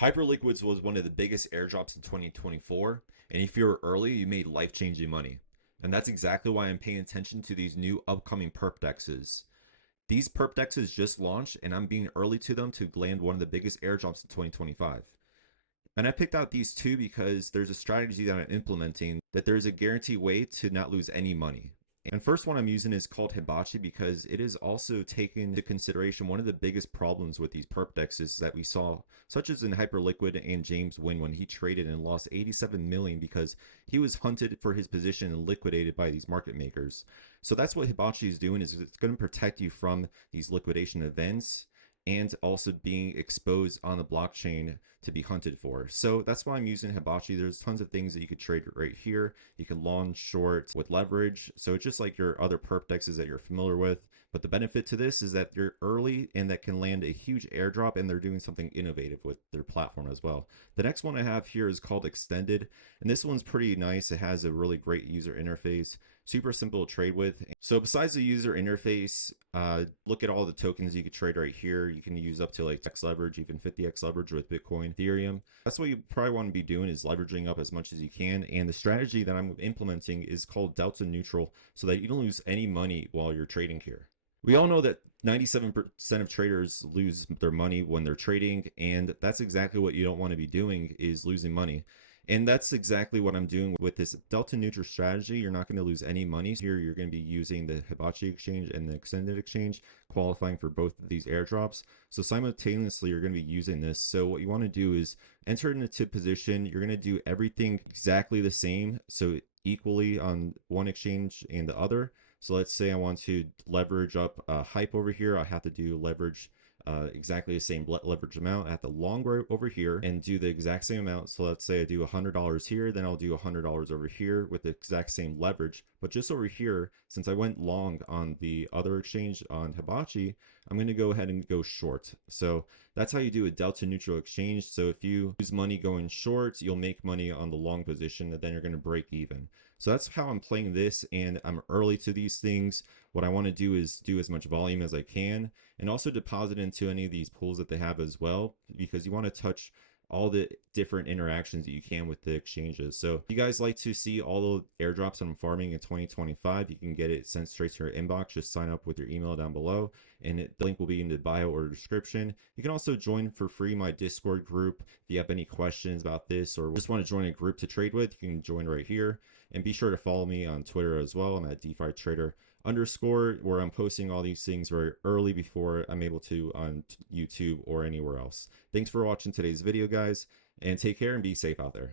Hyperliquids was one of the biggest airdrops in 2024, and if you were early, you made life-changing money. And that's exactly why I'm paying attention to these new upcoming perp dexes. These perp dexes just launched, and I'm being early to them to land one of the biggest airdrops in 2025. And I picked out these two because there's a strategy that I'm implementing that there's a guaranteed way to not lose any money. And first one I'm using is called hibachi because it is also taking into consideration one of the biggest problems with these perp dexes that we saw, such as in Hyperliquid and James Wynn when he traded and lost 87 million because he was hunted for his position and liquidated by these market makers. So that's what hibachi is doing, is it's going to protect you from these liquidation events and also being exposed on the blockchain to be hunted for. So that's why I'm using hibachi. There's tons of things that you could trade right here. You can long, short with leverage. So it's just like your other perp dexes that you're familiar with. But the benefit to this is that you're early and that can land a huge airdrop, and they're doing something innovative with their platform as well. The next one I have here is called Extended, and this one's pretty nice. It has a really great user interface, super simple to trade with. So besides the user interface, look at all the tokens you could trade right here. You can use up to like X leverage, even 50x leverage with Bitcoin, Ethereum. That's what you probably want to be doing, is leveraging up as much as you can. And the strategy that I'm implementing is called delta neutral, so that you don't lose any money while you're trading here. We all know that 97% of traders lose their money when they're trading, and that's exactly what you don't want to be doing, is losing money. And that's exactly what I'm doing with this delta neutral strategy. You're not going to lose any money. Here, you're going to be using the hibachi exchange and the extended exchange, qualifying for both of these airdrops. So simultaneously, you're going to be using this. So what you want to do is enter it into position. You're going to do everything exactly the same, so equally on one exchange and the other. So let's say I want to leverage up hype over here. I have to do leverage exactly the same leverage amount at the long over here and do the exact same amount. So let's say I do $100 here, then I'll do $100 over here with the exact same leverage. But just over here, since I went long on the other exchange on Hibachi, I'm going to go ahead and go short. So that's how you do a delta neutral exchange. So if you lose money going short, you'll make money on the long position, and then you're going to break even. So that's how I'm playing this, and I'm early to these things. What I want to do is do as much volume as I can, and also deposit into any of these pools that they have as well, because you want to touch all the different interactions that you can with the exchanges. So if you guys like to see all the airdrops I'm farming in 2025, you can get it sent straight to your inbox. Just sign up with your email down below, and the link will be in the bio or description. You can also join for free my Discord group. If you have any questions about this or just want to join a group to trade with, you can join right here. And be sure to follow me on Twitter as well. I'm at defitrader_, where I'm posting all these things very early before I'm able to on YouTube or anywhere else. Thanks for watching today's video, guys, and take care and be safe out there.